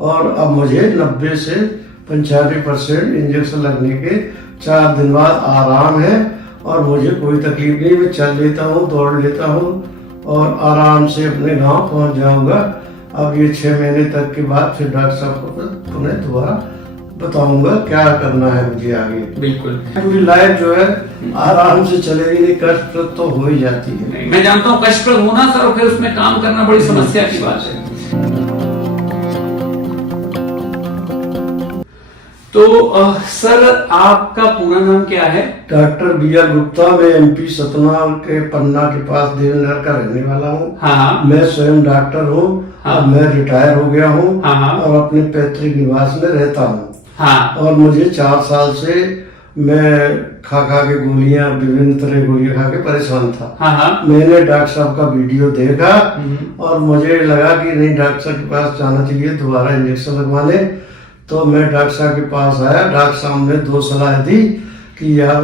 और अब मुझे 90 से 95% इंजेक्शन लगने के 4 दिन बाद आराम है और मुझे कोई तकलीफ नहीं। मैं चल लेता हूँ, दौड़ लेता हूँ और आराम से अपने गांव पहुंच जाऊंगा। अब ये 6 महीने तक के बाद फिर डॉक्टर साहब को तुम्हें दोबारा बताऊंगा क्या करना है मुझे आगे। बिल्कुल, पूरी लाइफ जो है आराम से चलेगी, नहीं कष्टप्रद तो हो ही जाती है। मैं जानता हूँ कष्टप्रद होना सर, और फिर उसमें काम करना बड़ी समस्या की बात है। तो सर आपका पूरा नाम क्या है? Doctor B R. गुप्ता। मैं MP सतना के पन्ना के पास देवनगर का रहने वाला हूँ। हाँ। मैं स्वयं डॉक्टर हूँ। हाँ। अब मैं रिटायर हो गया हूँ। हाँ। और अपने पैतृक निवास में रहता हूँ। हाँ। और मुझे 4 साल से मैं खा के गोलियां, विभिन्न तरह गोलियां खा के परेशान था। हाँ। मैंने डॉक्टर साहब का वीडियो देखा और मुझे लगा कि नहीं, डॉक्टर साहब के पास जाना चाहिए दोबारा इंजेक्शन लगवाने। तो मैं डॉक्टर साहब के पास आया। डॉक्टर साहब ने 2 सलाह दी कि यार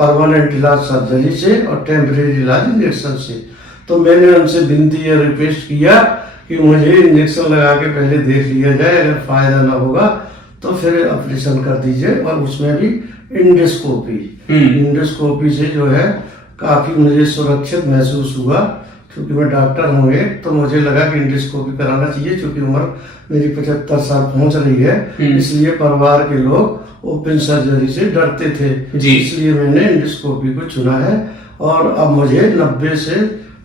परमानेंट इलाज सर्जरी से और टेम्परेरी इलाज इंजेक्शन से। तो मैंने उनसे विनती या रिक्वेस्ट किया कि मुझे इंजेक्शन लगा के पहले देख लिया जाए, अगर फायदा ना होगा तो फिर ऑपरेशन कर दीजिए। और उसमें भी इंडोस्कोपी से जो है काफी मुझे सुरक्षित महसूस हुआ, क्योंकि मैं डॉक्टर हूँ एक, तो मुझे लगा कि इंडोस्कोपी कराना चाहिए। क्योंकि उम्र मेरी 75 साल पहुंच रही है, इसलिए परिवार के लोग ओपन सर्जरी से डरते थे, इसलिए मैंने इंडोस्कोपी को चुना है। और अब मुझे 90 से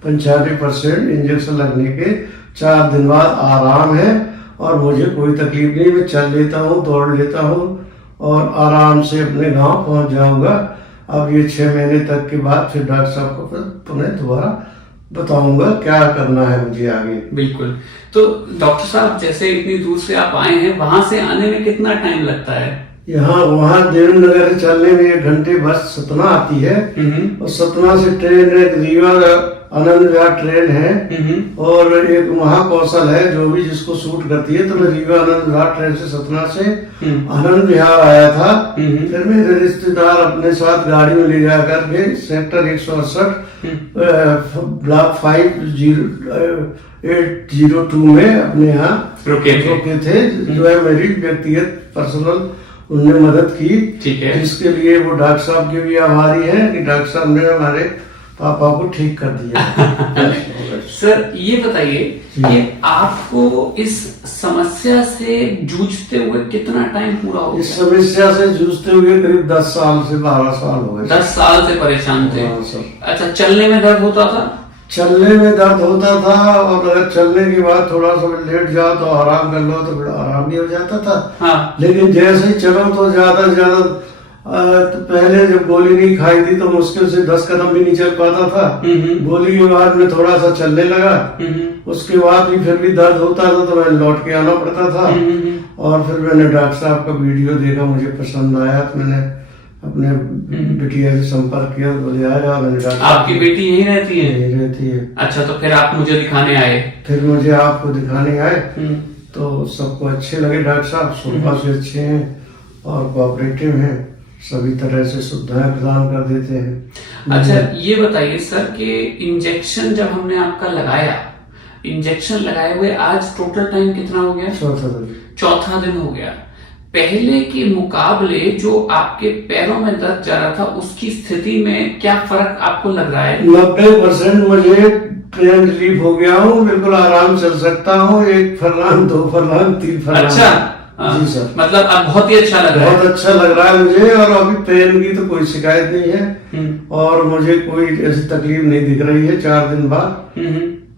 95% इंजेक्शन लगने के 4 दिन बाद आराम है और मुझे कोई तकलीफ नहीं। मैं चल लेता हूँ, दौड़ लेता हूँ और आराम से अपने गांव पहुंच जाऊंगा। अब ये 6 महीने तक के बाद फिर डॉक्टर साहब को तुम्हें दोबारा बताऊंगा क्या करना है मुझे आगे। बिल्कुल। तो डॉक्टर साहब, जैसे इतनी दूर से आप आए हैं, वहां से आने में कितना टाइम लगता है? वहाँ देवनगर से चलने में 1 घंटे बस सतना आती है और सतना से ट्रेन एक रीवा आनंद विहार ट्रेन है और एक महाकौशल है जो भी जिसको सूट करती है। तो मैं रीवा आनंद विहार ट्रेन से सतना से आनंद विहार आया था। फिर मेरे रिश्तेदार अपने साथ गाड़ी में ले जा करके सेक्टर 168 ब्लॉक 5802 में अपने यहाँ रुके थे। जो है मेरी व्यक्तिगत पर्सनल उनने मदद की। ठीक है। इसके लिए वो डॉक्टर साहब के भी आभारी हैं कि डॉक्टर साहब ने हमारे पापा को ठीक कर दिया। सर ये बताइए कि आपको इस समस्या से जूझते हुए कितना टाइम पूरा हो गया? इस समस्या से जूझते हुए करीब 10 साल से 12 साल हो गए। 10 साल से परेशान थे? अच्छा, चलने में दर्द होता था? चलने में दर्द होता था और अगर चलने के बाद थोड़ा सा लेट जाओ तो आराम कर लो तो फिर आराम भी हो जाता था। हाँ। लेकिन जैसे ही चलो तो ज्यादा से ज्यादा तो पहले जब गोली नहीं खाई थी तो मुश्किल से 10 कदम भी नहीं चल पाता था। गोली के बाद में थोड़ा सा चलने लगा, उसके बाद भी फिर भी दर्द होता था तो मैं लौट के आना पड़ता था। और फिर मैंने डॉक्टर साहब का वीडियो देखा, मुझे पसंद आया तो मैंने अपने बिटिया से संपर्क किया, बोले आया। मैंने आपकी बेटी यही रहती है? यही रहती है। अच्छा, तो फिर आप मुझे दिखाने आए? फिर मुझे आपको दिखाने आए तो सबको अच्छे लगे। डॉक्टर साहब स्वभाव से अच्छे हैं और कोऑपरेटिव हैं, सभी तरह से सुविधाएं प्रदान कर देते हैं। अच्छा, ये बताइए सर कि इंजेक्शन जब हमने आपका लगाया, इंजेक्शन लगाए हुए आज टोटल टाइम कितना हो गया? चौथा दिन हो गया। पहले के मुकाबले जो आपके पैरों में दर्द जा रहा था उसकी स्थिति में क्या फर्क आपको लग रहा है? 90% मुझे पेन रिलीफ हो गया हूँ, बिल्कुल आराम चल सकता हूँ। 1 फरलांग, 2 फरलांग, 3 फरलांग। अच्छा। जी सर, मतलब अब बहुत ही अच्छा लग रहा है? बहुत अच्छा लग रहा है मुझे। और अभी पेन की तो कोई शिकायत नहीं है और मुझे कोई ऐसी तकलीफ नहीं दिख रही है 4 दिन बाद।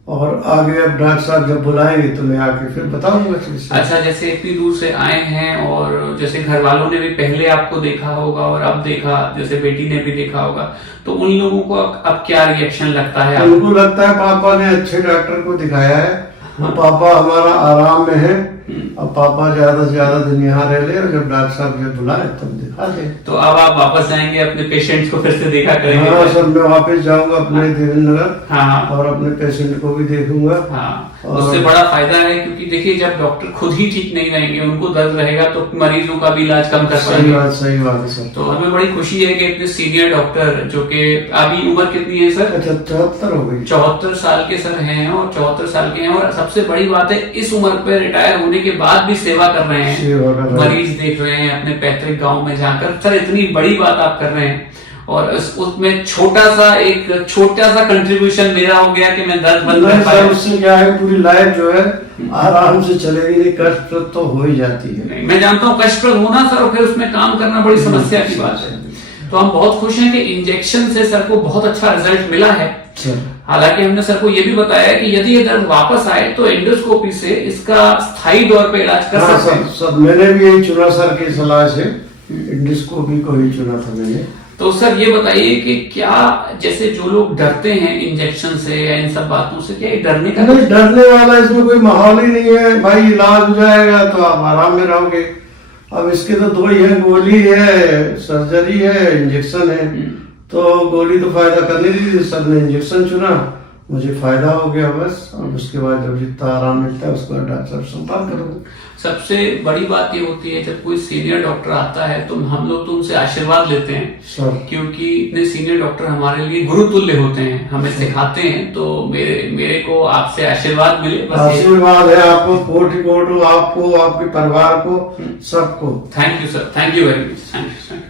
और आगे अब डॉक्टर साहब जब बुलाएंगे तो मैं आके फिर बताऊंगा। अच्छा, जैसे इतनी दूर से आए हैं और जैसे घर वालों ने भी पहले आपको देखा होगा और अब देखा, जैसे बेटी ने भी देखा होगा, तो उन लोगों को अब क्या रिएक्शन लगता है? उनको लगता है पापा ने अच्छे डॉक्टर को दिखाया है। पापा हमारा आराम में है अब पापा ज्यादा से ज्यादा दिन यहाँ रह ले और जब डॉक्टर साहब जब बुलाए तब दिखा दे। तो अब आप वापस आएंगे अपने पेशेंट को फिर से देखा करेंगे? हाँ सर, मैं वापस जाऊंगा अपने देवेंद्र। हाँ। और अपने पेशेंट को भी देखूंगा। हाँ, उससे बड़ा फायदा है क्योंकि देखिए जब डॉक्टर खुद ही ठीक नहीं रहेंगे, उनको दर्द रहेगा तो मरीजों का भी इलाज कम कर पाएंगे। सही बात है सर। तो हमें बड़ी खुशी है कि इतने सीनियर डॉक्टर, जो कि अभी उम्र कितनी है सर? 74 हो गई। 74 साल के सर हैं और 74 साल के हैं। और सबसे बड़ी बात है इस उम्र पे रिटायर होने होने के बाद भी सेवा कर रहे हैं, सेवा कर रहे हैं। मरीज देख रहे हैं अपने पैतृक गांव में जाकर। सर इतनी बड़ी बात आप कर रहे हैं और उसमें छोटा सा कंट्रीब्यूशन मेरा हो गया कि मैं दर्द बंद कर पाया। उससे क्या है, पूरी लाइफ जो है आराम से चलेगी, नहीं कष्टप्रद तो हो ही जाती है। मैं जानता हूँ कष्टप्रद होना सर, और फिर उसमें काम करना बड़ी समस्या की बात है। तो हम बहुत खुश हैं कि इंजेक्शन से सर को बहुत अच्छा रिजल्ट मिला है। हालांकि हमने सर को ये भी बताया कि यदि ये दर्द वापस आए तो एंडोस्कोपी से इसका स्थायी तौर पे इलाज कर सकते हैं। सर मैंने भी यही चुना, सर की सलाह से एंडोस्कोपी को ही चुना था मैंने। तो सर ये बताइए कि क्या जैसे जो लोग डरते हैं इंजेक्शन से या इन सब बातों से, क्या ये डरने का? नहीं, डरने वाला इसमें कोई माहौल ही नहीं है भाई। इलाज हो जाएगा तो आप आराम में रहोगे। अब इसके तो दो ही है, गोली है, सर्जरी है, इंजेक्शन है। तो गोली तो फायदा कर नहीं रही थी, सर ने इंजेक्शन चुना, मुझे फायदा हो गया बस। और उसके बाद जब जितना आराम मिलता है उसके बाद डॉक्टर से संपर्क करूंगा। सबसे बड़ी बात ये होती है जब कोई सीनियर डॉक्टर आता है तो हम लोग तो उनसे आशीर्वाद लेते हैं सर, क्योंकि इतने सीनियर डॉक्टर हमारे लिए गुरुतुल्य होते हैं, हमें सिखाते हैं। तो मेरे को आपसे आशीर्वाद मिले, बस आशीर्वाद है आपको, कोटि कोटि आपको, आपके परिवार को, सबको। Thank you sir, thank you very much, thank you.